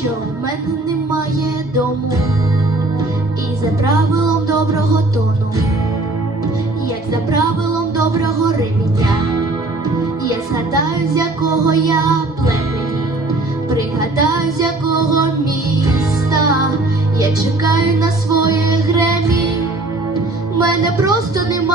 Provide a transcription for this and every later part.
що в мене немає дому, і за правилом доброго тону, як за правилом доброго риміння, я згадаю, з якого я племені, пригадаю, з якого міста, я чекаю на своє гремі, мене просто немає.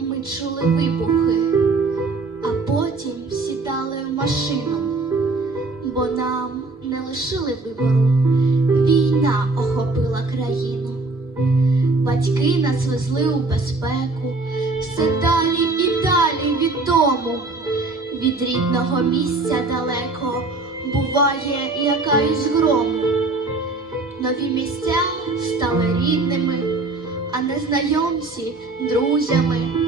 Ми чули вибухи, а потім сідали в машину, бо нам не лишили вибору. Війна охопила країну. Батьки нас везли у безпеку, все далі і далі від дому. Від рідного місця далеко буває лякаюсь грому. Нові місця стали рідними, а незнайомці друзями.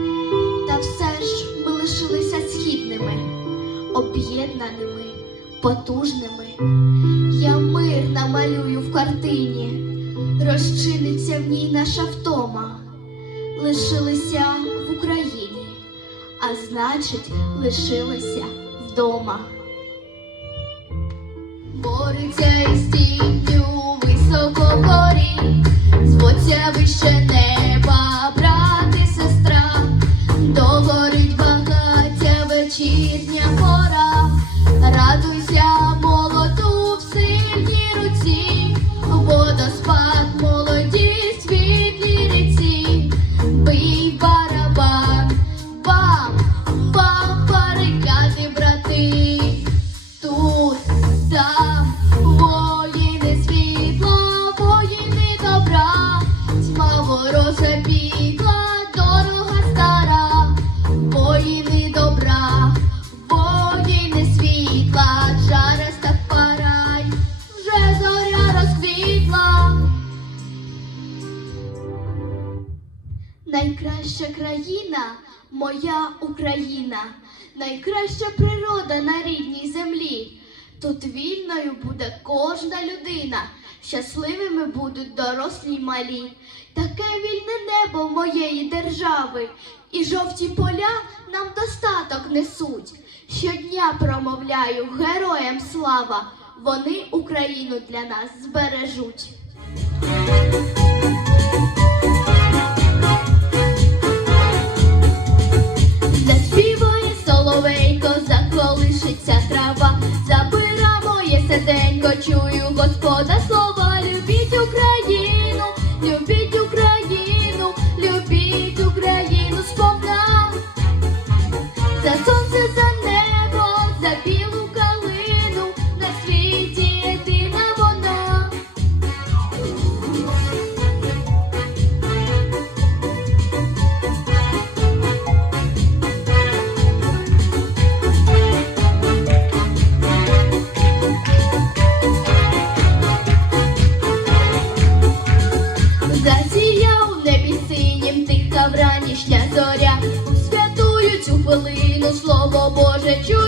Все ж ми лишилися східними, об'єднаними, потужними. Я мир намалюю в картині, розчиниться в ній наша втома. Лишилися в Україні, а значить, лишилися вдома. Бореться із тінню високо горі, звуться вище far. Найкраща країна моя Україна, найкраща природа на рідній землі. Тут вільною буде кожна людина, щасливими будуть дорослі й малі. Таке вільне небо моєї держави, і жовті поля нам достаток несуть. Щодня промовляю героям слава, вони Україну для нас збережуть. Вранішня зоря, у святую цю хвилину слово Боже чую я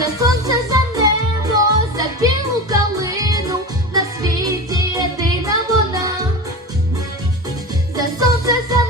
За солнце за небо, за білу калину, на світі єдина вона, за солнце за небо.